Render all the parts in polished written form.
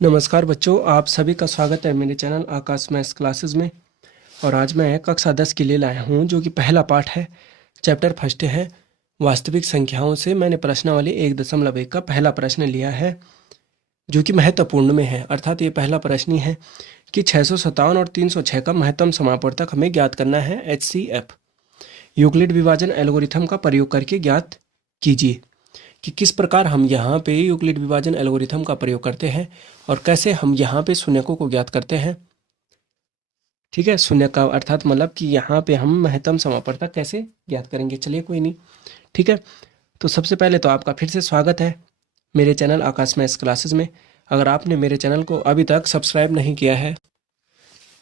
नमस्कार बच्चों, आप सभी का स्वागत है मेरे चैनल आकाश मैथ्स क्लासेस में। और आज मैं कक्षा 10 के लिए लाया हूँ, जो कि पहला पाठ है। चैप्टर फर्स्ट है वास्तविक संख्याओं से। मैंने प्रश्नावली 1.1 का पहला प्रश्न लिया है, जो कि महत्वपूर्ण में है। अर्थात ये पहला प्रश्न ही है कि 657 और 306 का महत्तम समापवर्तक हमें ज्ञात करना है। HCF यूक्लिड विभाजन एल्गोरिथम का प्रयोग करके ज्ञात कीजिए कि किस प्रकार हम यहाँ पे यूक्लिड विभाजन एल्गोरिथम का प्रयोग करते हैं और कैसे हम यहाँ पे शून्यकों को ज्ञात करते हैं। ठीक है, शून्य का अर्थात मतलब कि यहाँ पे हम महत्तम समापवर्तक कैसे ज्ञात करेंगे। चलिए कोई नहीं, ठीक है। तो सबसे पहले तो आपका फिर से स्वागत है मेरे चैनल आकाश मैथ्स क्लासेस में। अगर आपने मेरे चैनल को अभी तक सब्सक्राइब नहीं किया है,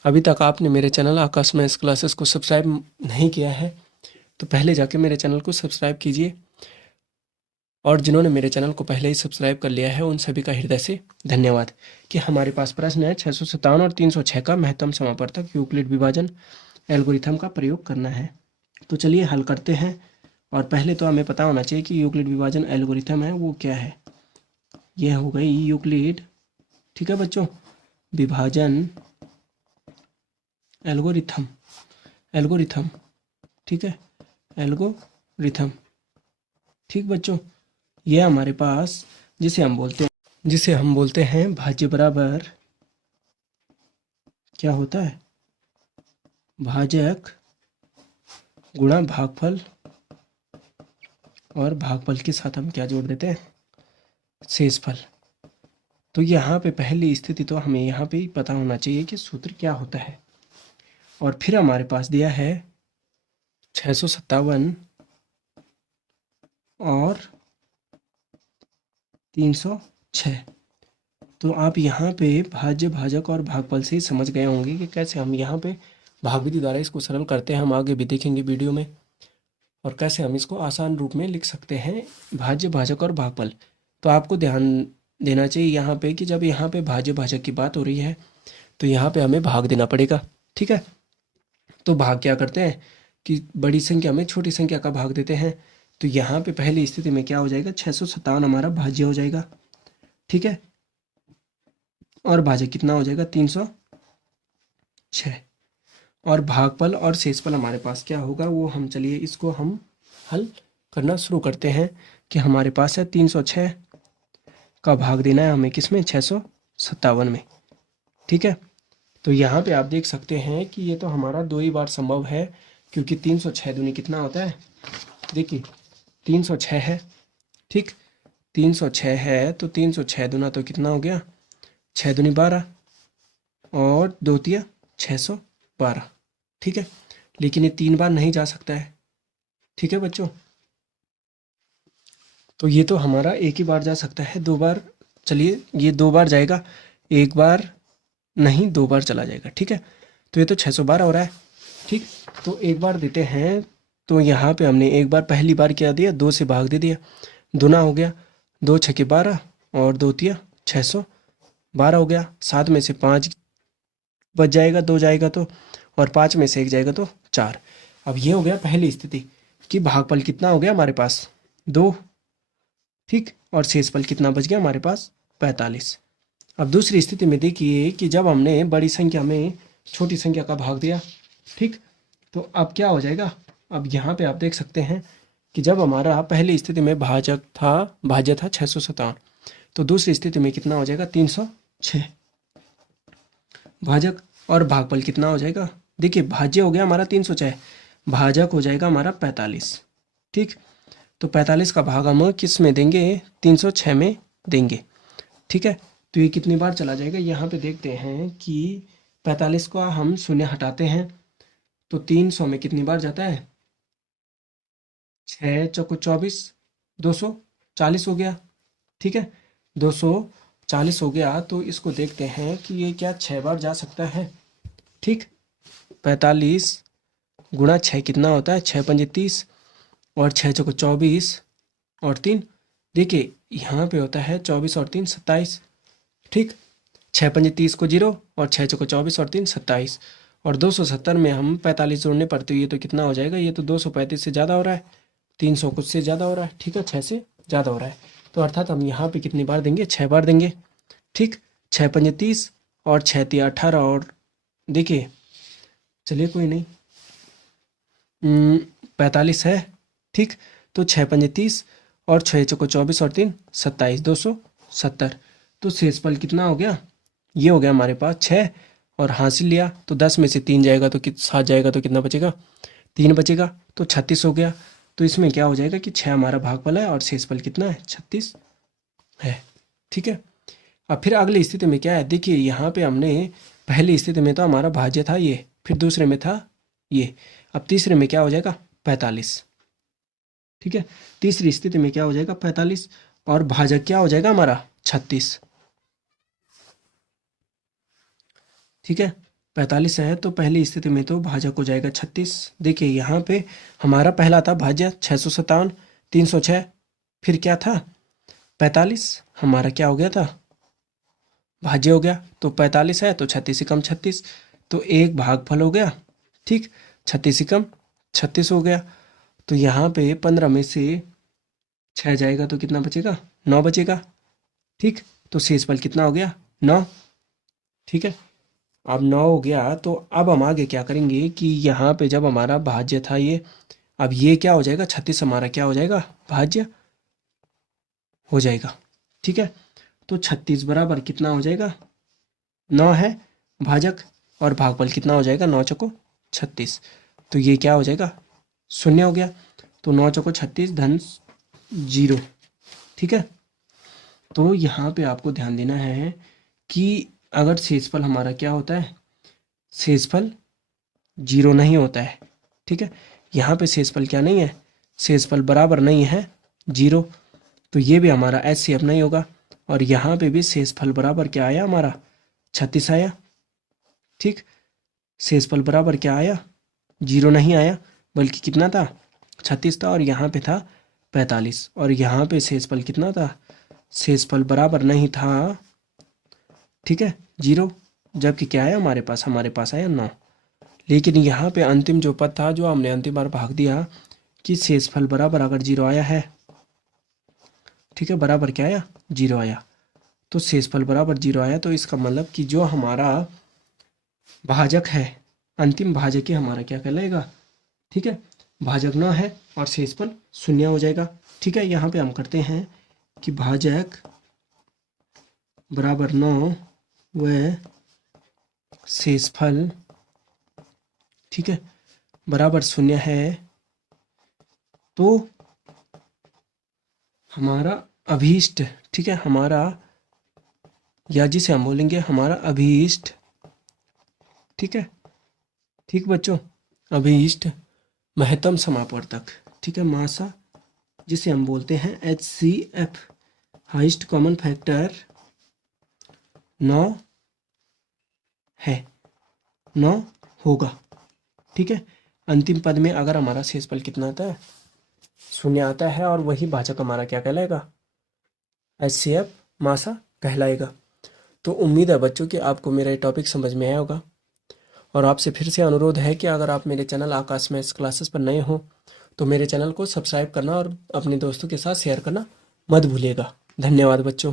अभी तक आपने मेरे चैनल आकाश मैथ्स क्लासेस को सब्सक्राइब नहीं किया है, तो पहले जाके मेरे चैनल को सब्सक्राइब कीजिए। और जिन्होंने मेरे चैनल को पहले ही सब्सक्राइब कर लिया है, उन सभी का हृदय से धन्यवाद। कि हमारे पास प्रश्न है 657 और 306 का महत्तम समापवर्तक यूक्लिड विभाजन एल्गोरिथम का प्रयोग करना है। तो चलिए हल करते हैं। और पहले तो हमें पता होना चाहिए कि यूक्लिड विभाजन एल्गोरिथम है वो क्या है। यह हो गई यूक्लिड, ठीक है बच्चों, विभाजन एल्गोरिथम। एल्गोरिथम, ठीक है, एल्गोरिथम, ठीक बच्चों। यह हमारे पास जिसे हम बोलते हैं भाज्य बराबर क्या होता है, भाजक गुणा भागफल, और भागफल के साथ हम क्या जोड़ देते हैं, शेषफल। तो यहाँ पे पहली स्थिति तो हमें यहाँ पे पता होना चाहिए कि सूत्र क्या होता है। और फिर हमारे पास दिया है 657 और 306। तो आप यहाँ पे भाज्य, भाजक और भागफल से ही समझ गए होंगे कि कैसे हम यहाँ पे भाग विधि द्वारा इसको सरल करते हैं। हम आगे भी देखेंगे वीडियो में, और कैसे हम इसको आसान रूप में लिख सकते हैं, भाज्य, भाजक और भागफल। तो आपको ध्यान देना चाहिए यहाँ पे कि जब यहाँ पे भाज्य भाजक की बात हो रही है तो यहाँ पे हमें भाग देना पड़ेगा, ठीक है। तो भाग क्या करते हैं कि बड़ी संख्या में छोटी संख्या का भाग देते हैं। तो यहाँ पे पहली स्थिति में क्या हो जाएगा, 657 हमारा भाज्य हो जाएगा, ठीक है। और भाजक कितना हो जाएगा, 306। और भागफल और शेषफल हमारे पास क्या होगा वो हम, चलिए इसको हम हल करना शुरू करते हैं। कि हमारे पास है 306 का भाग देना है हमें किसमें, 657 में, ठीक है। तो यहाँ पे आप देख सकते हैं कि ये तो हमारा दो ही बार संभव है, क्योंकि 306 दूनी कितना होता है, देखिए 306 है, ठीक। 306 है तो 306 दूना तो कितना हो गया, 6 दूनी 12 और 2 तिया 612, ठीक है। लेकिन ये 3 बार नहीं जा सकता है, ठीक है बच्चों। तो ये तो हमारा एक ही बार जा सकता है, 2 बार, चलिए ये 2 बार जाएगा, एक बार नहीं 2 बार चला जाएगा, ठीक है। तो ये तो 612 हो रहा है, ठीक। तो एक बार देते हैं, तो यहाँ पे हमने एक बार पहली बार क्या दिया, 2 से भाग दे दिया, दूना हो गया, 2 छके 12 और 2 तिया 612 हो गया। 7 में से 5 बच जाएगा, 2 जाएगा तो, और 5 में से 1 जाएगा तो 4। अब ये हो गया पहली स्थिति कि भागफल कितना हो गया हमारे पास, 2, ठीक। और शेषफल कितना बच गया हमारे पास, 45। अब दूसरी स्थिति में देखिए कि जब हमने बड़ी संख्या में छोटी संख्या का भाग दिया, ठीक। तो अब क्या हो जाएगा, अब यहाँ पे आप देख सकते हैं कि जब हमारा पहली स्थिति में भाज्य था 657, तो दूसरी स्थिति में कितना हो जाएगा, 306 भाजक। और भागफल कितना हो जाएगा, देखिए भाज्य हो गया हमारा 306, भाजक हो जाएगा हमारा 45, ठीक। तो 45 का भाग हम किस में देंगे, 306 में देंगे, ठीक है। तो ये कितनी बार चला जाएगा, यहाँ पे देखते हैं कि 45 को हम शून्य हटाते हैं तो 300 में कितनी बार जाता है, 6 चौको 24, 240 हो गया, ठीक है। 240 हो गया, तो इसको देखते हैं कि ये क्या 6 बार जा सकता है, ठीक। 45 गुणा 6 कितना होता है, 6 पंजे 30 और 6 चौको 24 और 3, देखिए यहाँ पे होता है 24 और 3 27, ठीक। 6 पंजे 30 को 0 और 6 चौको 24 और 3 27, और 270 में हम 45 जोड़ने पर तो ये तो कितना हो जाएगा, ये तो 235 से ज़्यादा हो रहा है, 300 कुछ से ज़्यादा हो रहा है, ठीक है, 6 से ज़्यादा हो रहा है। तो अर्थात हम यहाँ पे कितनी बार देंगे, 6 बार देंगे, ठीक। छः पंजे 30 और 6 तिया 18 और देखिए चलिए कोई नहीं 45 है। ठीक, तो 6 पंजे 30 और 6 चौको 24 और 3 27 270। तो शेषफल कितना हो गया, ये हो गया हमारे पास 6 और हासिल लिया तो 10 में से 3 जाएगा तो 7 जाएगा तो कितना बचेगा, 3 बचेगा तो 36 हो गया। तो इसमें क्या हो जाएगा कि 6 हमारा भागफल है और शेषफल कितना है 36 है। ठीक है, अब फिर अगली स्थिति में क्या है, देखिए यहाँ पे हमने पहली स्थिति में तो हमारा भाज्य था ये, फिर दूसरे में था ये, अब तीसरे में क्या हो जाएगा 45। ठीक है, तीसरी स्थिति में क्या हो जाएगा 45 और भाजक क्या हो जाएगा हमारा 36। ठीक है, 45 है तो पहली स्थिति में तो भाजक हो जाएगा 36। देखिए यहाँ पे हमारा पहला था भाज्य 657 306, फिर क्या था 45, हमारा क्या हो गया था भाज्य हो गया। तो 45 है तो 36 से कम 36, तो एक भागफल हो गया। ठीक, 36 से कम 36 हो गया। तो यहाँ पे 15 में से 6 जाएगा तो कितना बचेगा 9 बचेगा। ठीक, तो शेषफल कितना हो गया 9। ठीक है, अब 9 हो गया तो अब हम आगे क्या करेंगे कि यहाँ पे जब हमारा भाज्य था ये, अब ये क्या हो जाएगा 36 हमारा क्या हो जाएगा भाज्य हो जाएगा। ठीक है, तो 36 बराबर कितना हो जाएगा 9 है भाजक और भागफल कितना हो जाएगा 9 चौको 36, तो ये क्या हो जाएगा 0 हो गया। तो 9 चौको 36 धन 0। ठीक है, तो यहाँ पे आपको ध्यान देना है कि अगर शेषफल हमारा क्या होता है, शेषफल 0 नहीं होता है। ठीक है, यहाँ पे शेषफल क्या नहीं है, शेषफल बराबर नहीं है 0, तो ये भी हमारा HCF नहीं होगा। और यहाँ पे भी शेषफल बराबर क्या आया हमारा 36 आया। ठीक, शेषफल बराबर क्या आया 0 नहीं आया, बल्कि कितना था 36 था और यहाँ पे था 45, और यहाँ पे शेषफल कितना था, शेषफल बराबर नहीं था ठीक है 0, जबकि क्या आया हमारे पास आया 9। लेकिन यहाँ पे अंतिम जो पद था जो हमने अंतिम बार भाग दिया कि शेषफल बराबर अगर 0 आया है, ठीक है बराबर क्या आया 0 आया, तो शेषफल बराबर 0 आया, तो इसका मतलब कि जो हमारा भाजक है अंतिम भाजक ही हमारा क्या कहलाएगा। ठीक है, भाजक 9 है और शेषफल 0 हो जाएगा। ठीक है, यहाँ पे हम करते हैं कि भाजक बराबर 9 व शेषफल ठीक है बराबर 0 है, तो हमारा अभीष्ट ठीक है हमारा, या जिसे हम बोलेंगे हमारा अभीष्ट। ठीक है, ठीक बच्चों, अभीष्ट महत्तम समापवर्तक ठीक है मासा, जिसे हम बोलते हैं HCF हाईएस्ट कॉमन फैक्टर 9 है, 9 होगा। ठीक है, अंतिम पद में अगर हमारा शेषफल कितना आता है 0 आता है और वही भाजक हमारा क्या कहलाएगा HCF मासा कहलाएगा। तो उम्मीद है बच्चों कि आपको मेरा ये टॉपिक समझ में आया होगा, और आपसे फिर से अनुरोध है कि अगर आप मेरे चैनल आकाश मैथ्स क्लासेस पर नए हो तो मेरे चैनल को सब्सक्राइब करना और अपने दोस्तों के साथ शेयर करना मत भूलिएगा। धन्यवाद बच्चों।